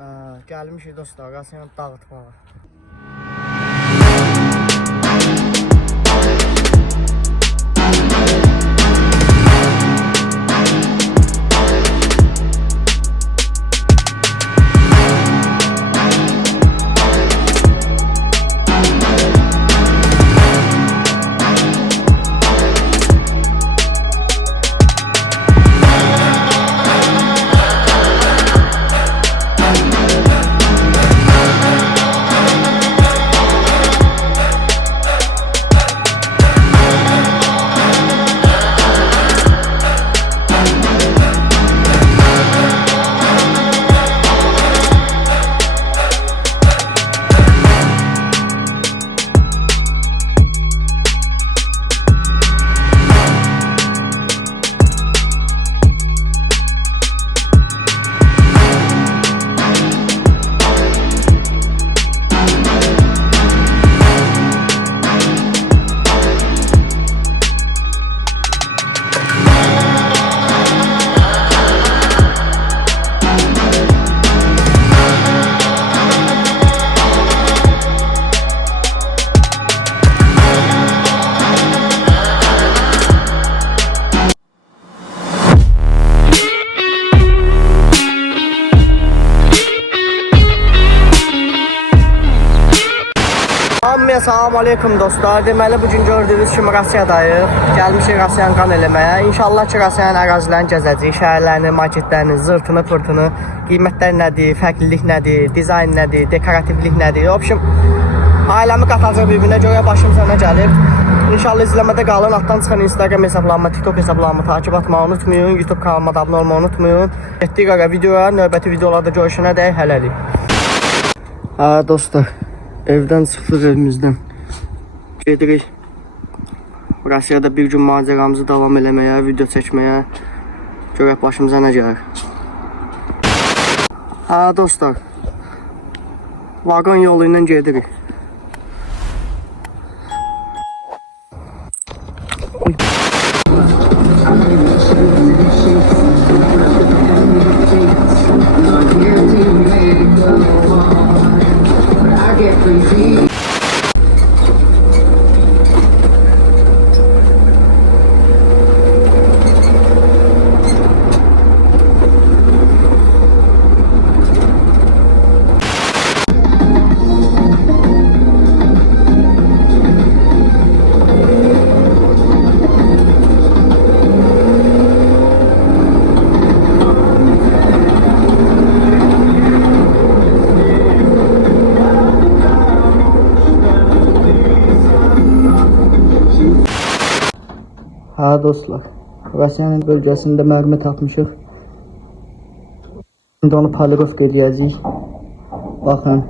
Gəlmişik dostlar, Rusiyanı dağıtmağa. Salam aleyküm dostlar. Deməli bugün gördüyünüz kimi Rusiyadayıq. Gəlmişik Rusiyanı qan eləməyə. İnşallah ki Rusiyanın ərazilərini gəzəcəyik. Şəhərlərini, maketlərini, zırtını, pırtını, qiymətlər nədir, fərqlilik nədir, dizayn nədir, dekorativlik nədir. В общем, ailəmi qatacaq bir-birinə görə başım sənə gəlib. İnşallah izləmədə qalın. Altdan çıxan Instagram hesablarıma, TikTok hesablarıma takip atmağı unutmayın. YouTube kanalıma da abunə olmağı unutmayın. Getdik ara videoya. Növbəti videolarda görüşənə dək hələlik. Dostlar. Evdən çıxdıq evimizdən. Gedirik Rusiyada bir gün macəramızı davam eləməyə, video çəkməyə. Görək başımıza nə gəlir. Dostlar, vagon yolu ilə gedirik. Dostlar, Rusiyanın bölgəsində mərmi tapmışıq. Şimdi onu polirovka edəcəyik. Baxın.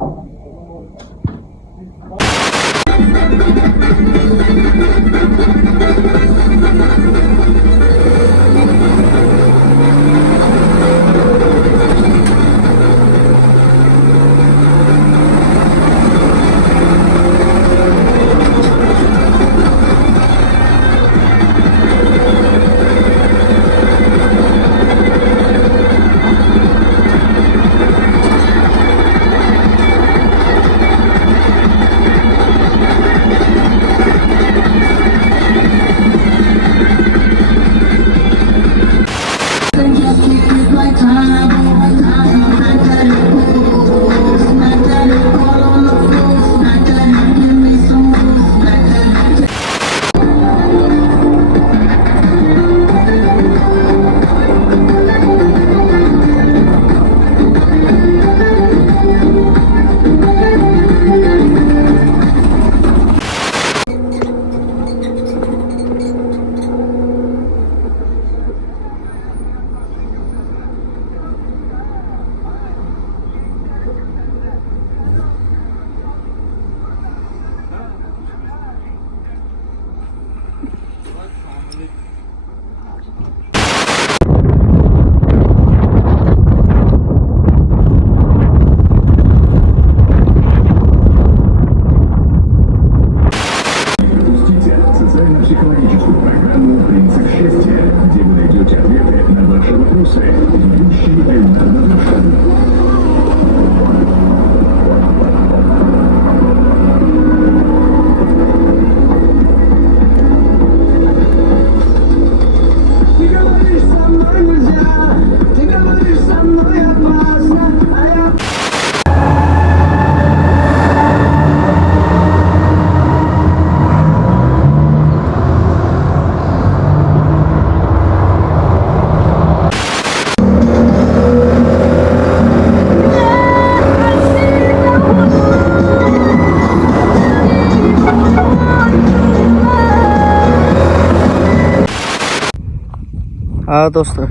Ha dostlar,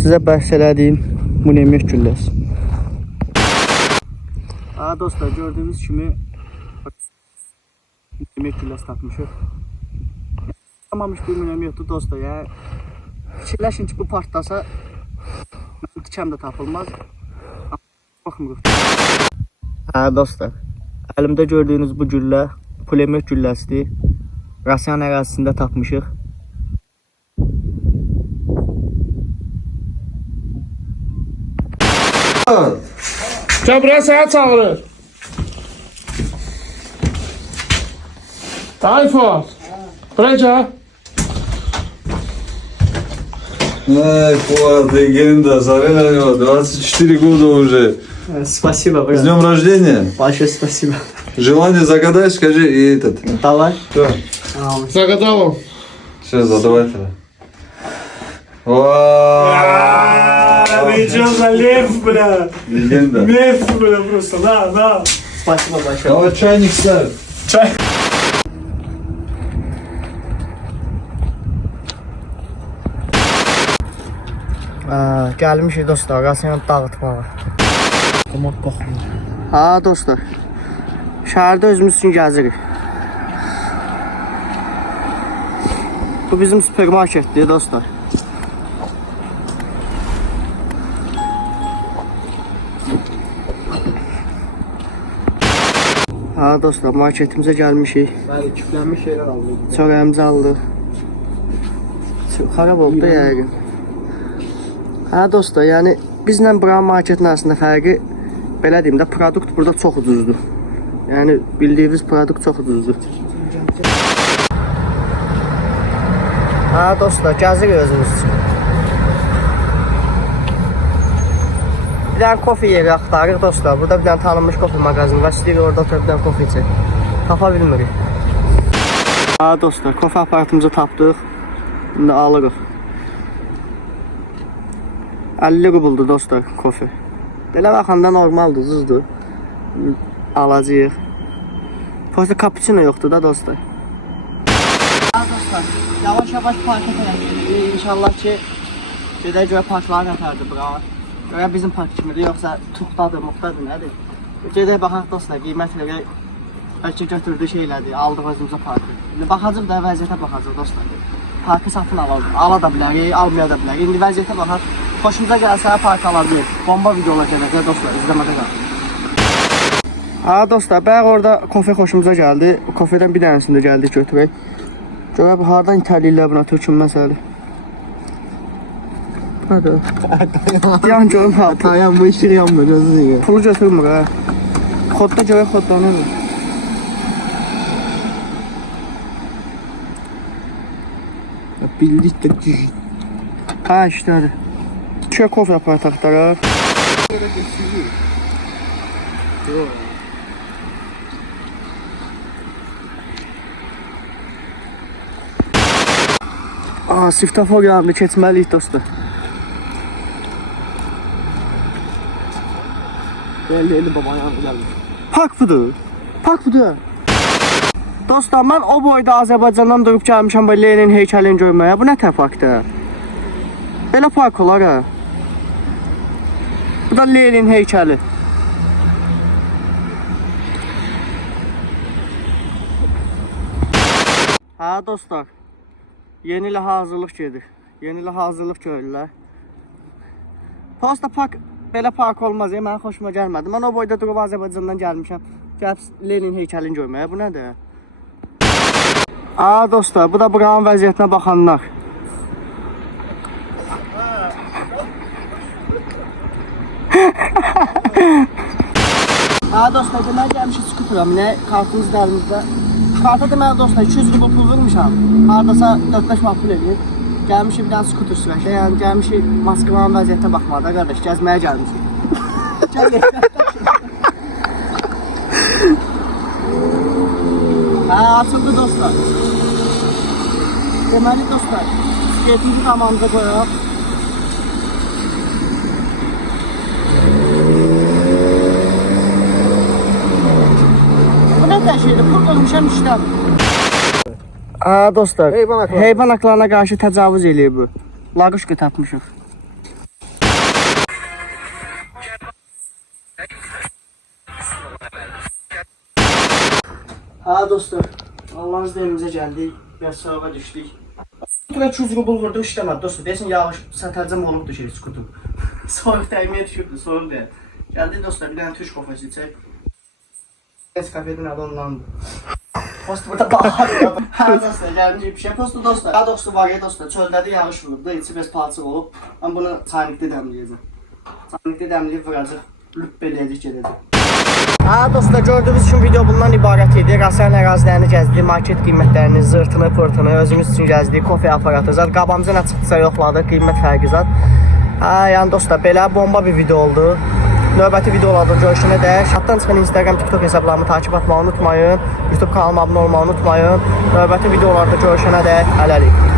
sizə bəhs elədiyim pulemyot gülləsi. Ha dostlar, gördüyünüz kimi pulemyot gülləsi tapmışıq. Tutamamış bir pulemyotdu dostlar. Yəni fikirləşin ki, bu partlasa dikəm də tapılmaz. Baxmırıq. Ha dostlar, əlimdə gördüyünüz bu güllə pulemyot gülləsidir. Rusiyan ərazisində tapmışıq. Gel buraya seni çağırır. Tayfun. Buraya gel. Ай, Фуат, легенда, Савельева, 24 года уже. Спасибо, С брат. днем рождения. Большое спасибо. Желание загадай, скажи, и этот. Давай. Что? Загадал. Сейчас задавай тогда. Вау! Ты что за лев, бля? Легенда. Лев, бля, просто. На. Спасибо большое. Давай чайник ставь. Çay. Gəlmişik dostlar, Rusiyanı dağıtmağa. Ha dostlar, şəhərdə özümüz üçün gəzirik. Bu bizim supermarketdir dostlar. Ha dostlar, marketimizə gəlmişik. Bəli, küflənmiş şeyler aldım. Çörəyimizi aldıq. Xarab oldu da yəqin. Ha dostlar, yəni bizlə buranın marketin arasında fərqi belə deyim də, produkt burada çox ucuzdur. Yəni bildiyiniz produkt çox ucuzdur. Ha dostlar, gəzirik özümüz üçün. Bir dənə kofe yeri axtarırıq dostlar. Burada bir dənə tanınmış kofe mağazini var. İstəyirik orada oturub bir dənə kofe içək. Tapa bilmirik. Ha dostlar, kofe aparatımızı tapdıq. İndi alırıq. 50 rubuldur dostlar kofe. Belə baxanda normaldır, ucuzdur. Alacağıq. Prosta cappuccino yoxdur da dostlar. Ha dostlar, yavaş-yavaş parka tərəf gedirik. İnşallah ki, gedək görə parkları nəfərdir bura. Görə bizim park kimidir, yoxsa tuxdadır, muxtadır, nədir? Gedək baxaq dostlar, qiymətləri bəlkə götürdüyü şeylərdir, aldıq özümüzə parkı. İndi baxacaq da vəziyyətə baxacaq dostlar. Parkı satın ala da bilərik, almaya da bilərik. İndi vəziyyətə baxaq. Xoşumuza gəlsə park alabilir. Bomba videolar gələcək dostlar, izləmədə qalın. Ha dostlar, bayaq orada kofe xoşumuza gəldi. Kofedən bir dənəsini də gəldik götürək. Görə bu hardan itəliyirlər buna tökün məsələ. Hadi. Yan görüm ha. Dayan bu işleri yanmıyor gözünü. Pulu götürmür ha. Kodda görə kodlanır. Bildik de cücük. Ha işlədir. Şöyle kofe aparat axtaraq. Aa, svetofor yanında keçməliyik dostlar. Belli baban yanına geldi. Park budur. Park budur. Dostlar, mən o boyda Azərbaycandan durub gəlmişəm bu Lenin heykəlini görməyə. Bu nə tər parkdır? Belə park olar ha. Bu da Lenin heykəli. Ha dostlar, yeni ilə hazırlıq gedir. Yeni ilə hazırlıq görürlər. Prosta park, belə park olmaz ya, mənə xoşuma gəlmədi. Mən o boyda durub Azərbaycandan gəlmişəm. Gəlib Lenin heykəlini görməyə. Bu nədir? Ha dostlar, bu da buranın vəziyyətinə baxanlar. Ha dostlar, deməli gəlmişik skutura minə, kartımız da əlimizdə. Karta deməli dostlar 200 rubl pul vermişəm. Hardasa 4-5 manat pul edir. Gəlmişik bir dənə skutur sürəşə, yəni gəlmişik Moskvanın vəziyyətinə baxmağa da qardaş, gəzməyə gəlmişik. Ha, açıldı dostlar. Deməli dostlar, bisikletimizi tamamıza qoyaq. Bu nə də şeydir, pul qoymuşam işləmir. Ha dostlar, heyvan haqlarına qarşı təcavüz eləyir bu. Laquşka tapmışıq. Ha dostlar, Allah'ınızla evimizə gəldik, biraz soğuğa düşdük. Skutura 200 rubl vurdu, işləmədi dostlar. Deyəsən yağış sətərcəm olubdu şey skutum. Soğuq dəyməyə düşürdü, soğuq deyil. Gəldik dostlar, bir dənə türk kofası içək. Neskafe'nin adı ondandır. Postu burada bağırıyor. Ha dostlar, gəlmişik bir şey. Postu dostlar. Ha dostlar var ya dostlar, çöldədə yağış vurubdu, içi biraz palçıq olub. Mən bunu çaynikdə dəmləyəcəm. Çaynikdə dəmləyib vuracaq, lüpp eləyəcək gedəcək. Ha dostlar, gördüyünüz üçün video bundan ibarət idi. Rasiyan ərazilərini gəzdik, market qiymətlərini, zırtını, pırtını, özümüz üçün gəzdik, kofe aparatı zat. Qabamıza nə çıxdısa yoxladıq, qiymət fərqi zat. Ha, yəni dostlar, belə bomba bir video oldu. Növbəti videolarda görüşənə dək. Şatdan çıxan Instagram, TikTok hesablarımı takip etməyi unutmayın. YouTube kanalıma abunə olmağı unutmayın. Növbəti videolarda görüşənə dək. Hələlik.